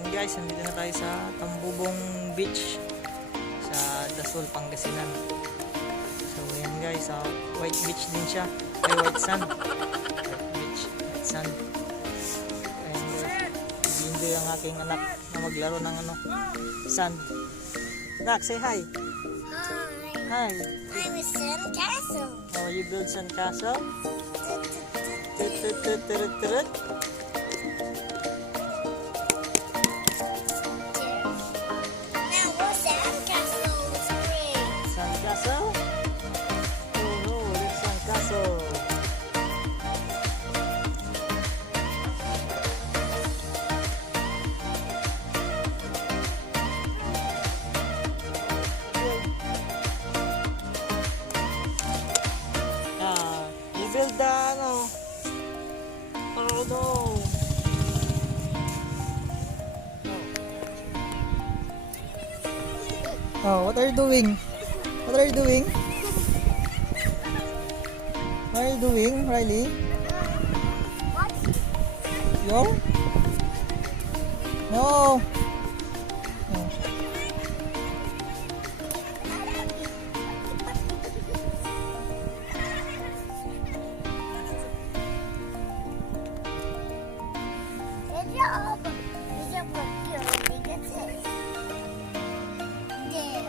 yan guys, nandito na tayo sa Tambubong Beach sa Dasol, Pangasinan. So yan guys, white beach din siya, ay white sand, white beach, white sand. And enjoy ang aking anak na maglaro ng sand. Nak, say hi. Hi. Hi. I'm a sandcastle. Oh, you build sand castle? Tut, tut, tut, tut, tut. Now we're sandcastles. Sandcastle? Oh no, it's sandcastle. You build the oh no. Oh, what are you doing? What are you doing? What are you doing, Riley? What? Yo? No. Oh. Is it what you think it is? There.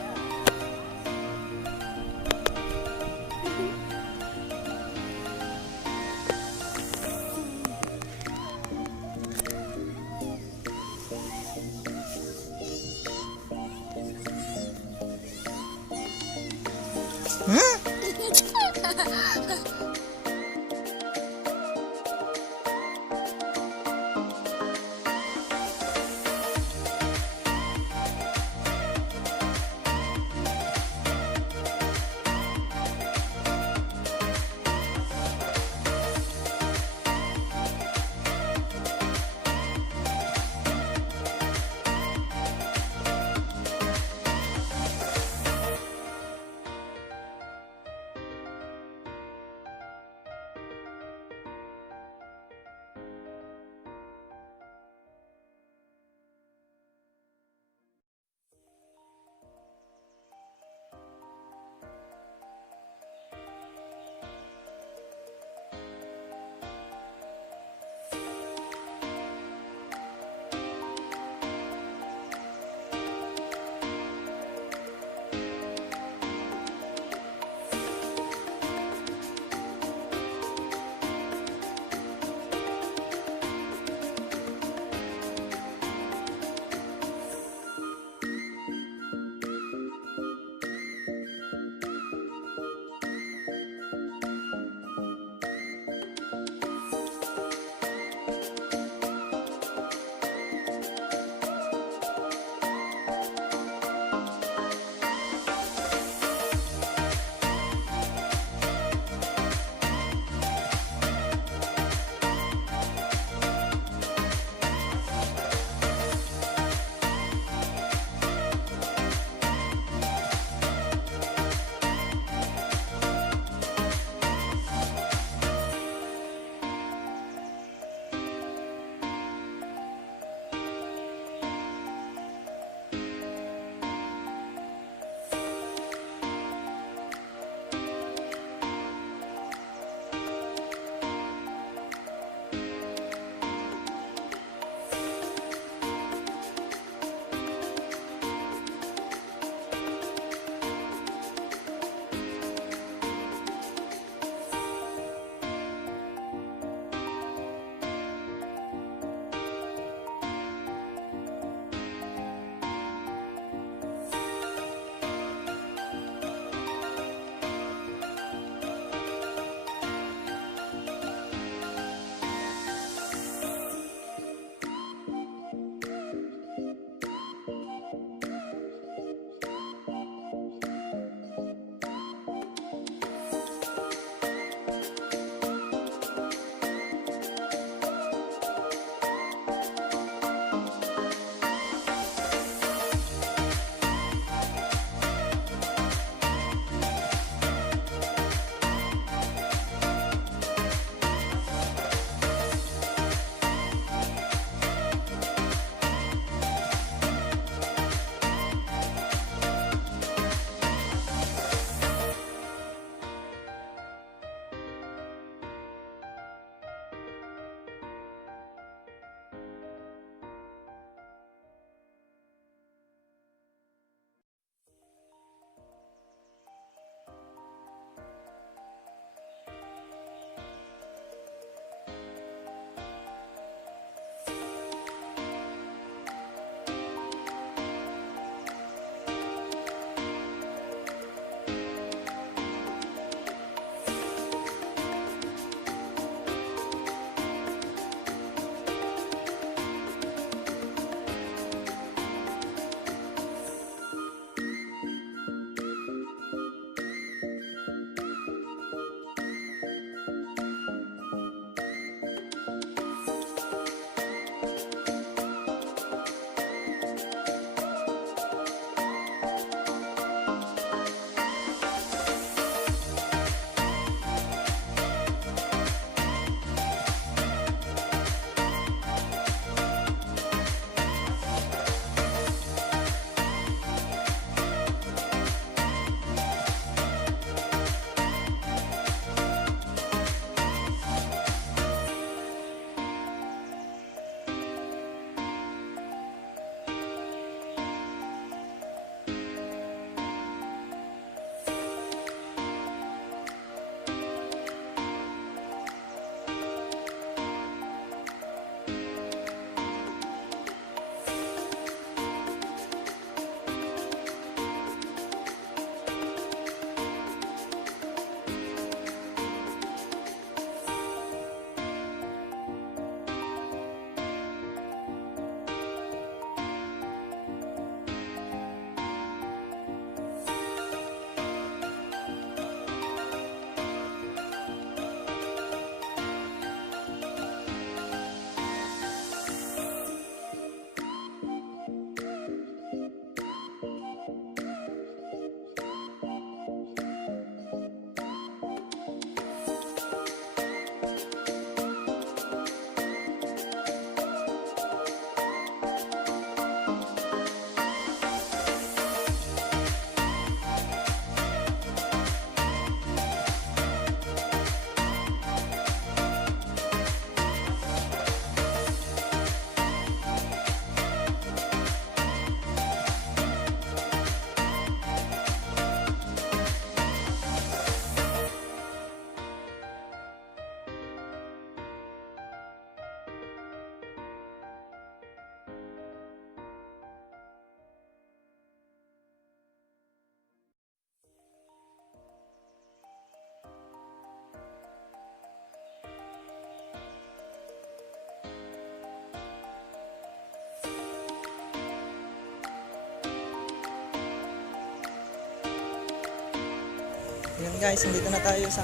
Yun guys, nandito na tayo sa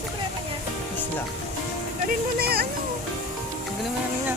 Suprema niya. isla. Tanggalin mo na yung ano. Ang galing namin niya.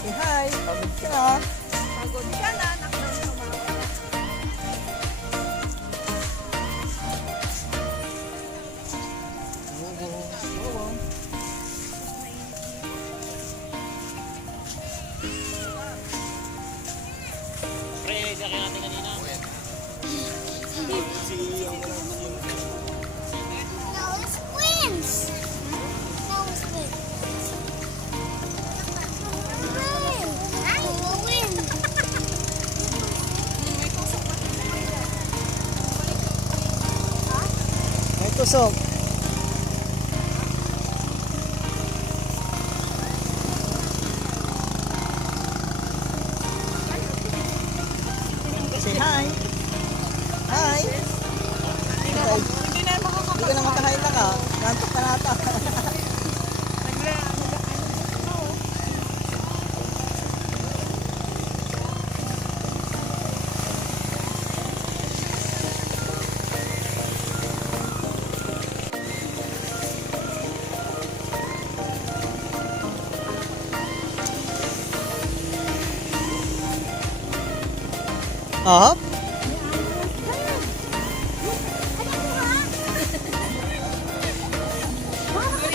Say hi! Pagod ka na. Pagod ka na. Naknang tumawa. Oo. No, it's twins. No, it's twins. Win. May tusok. Say hi! Hi! Hindi na makakapag. Hindi ka na makahain lang ah. Nantok ka na ata. Hop?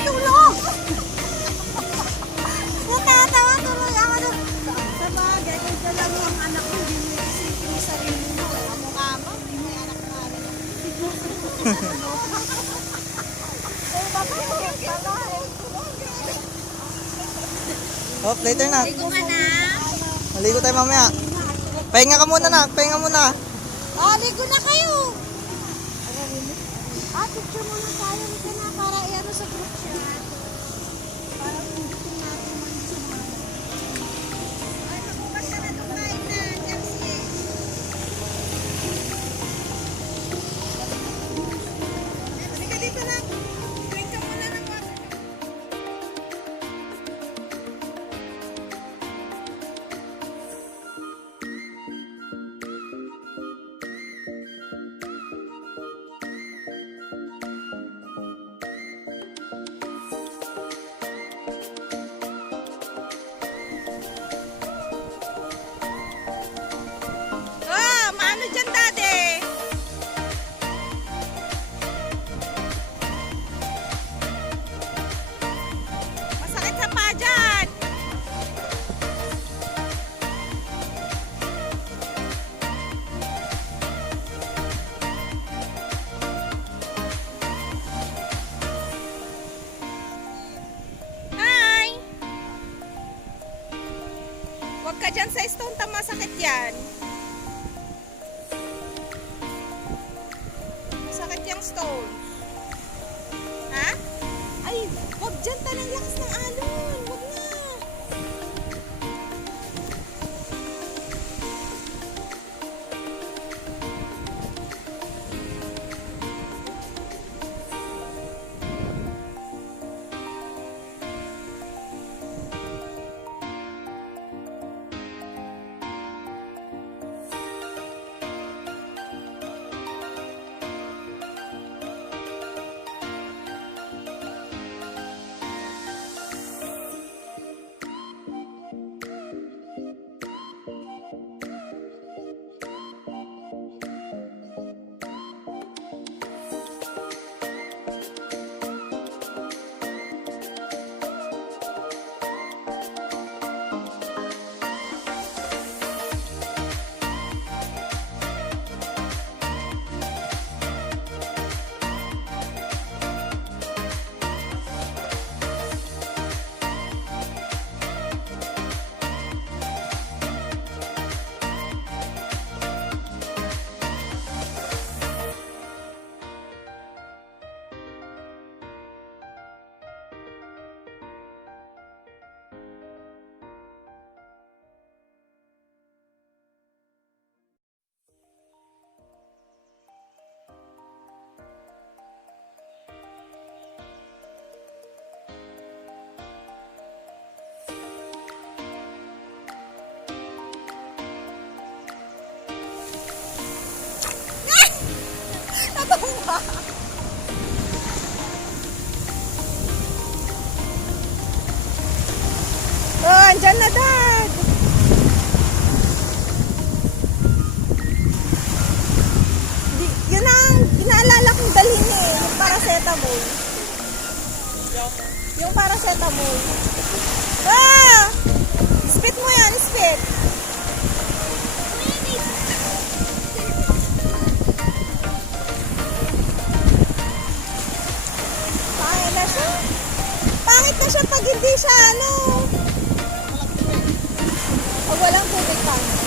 Tulong! Natatawa tuloy ako doon. Sa bagay, kung dalawa ang anak ko, hindi mo isipin yung sarili mo. Ano ka mo? Hindi mo anak na rin. Hop, later na. Ligo ka na. Maligo tayo mamaya. Pahinga ka muna na. Pahinga muna. Ligo na kayo. Picture muna tayo. Ligo na para i-ano sa group chat. Para pindutin natin mga sumama. Ay, nakukas ka na doon kain na. Chelsea. Halika dito na. Drink ka muna ng water. Maano dyan, Daddy? Masakit sa paa dyan. Hi! Huwag ka dyan sa stone, masakit yan. Masakit yung stone. Ha? Ay, huwag dyan, tanang lakas ng alon. Huwag na. natumba. Oh, andyan na, Dad. Yun ang inaalala kong dalhin eh, yung paracetamol. Yung paracetamol. Ah! Spit mo yan, spit. Pangit na siya. Pangit na siya pag hindi siya ano. Pag walang tubig pangit.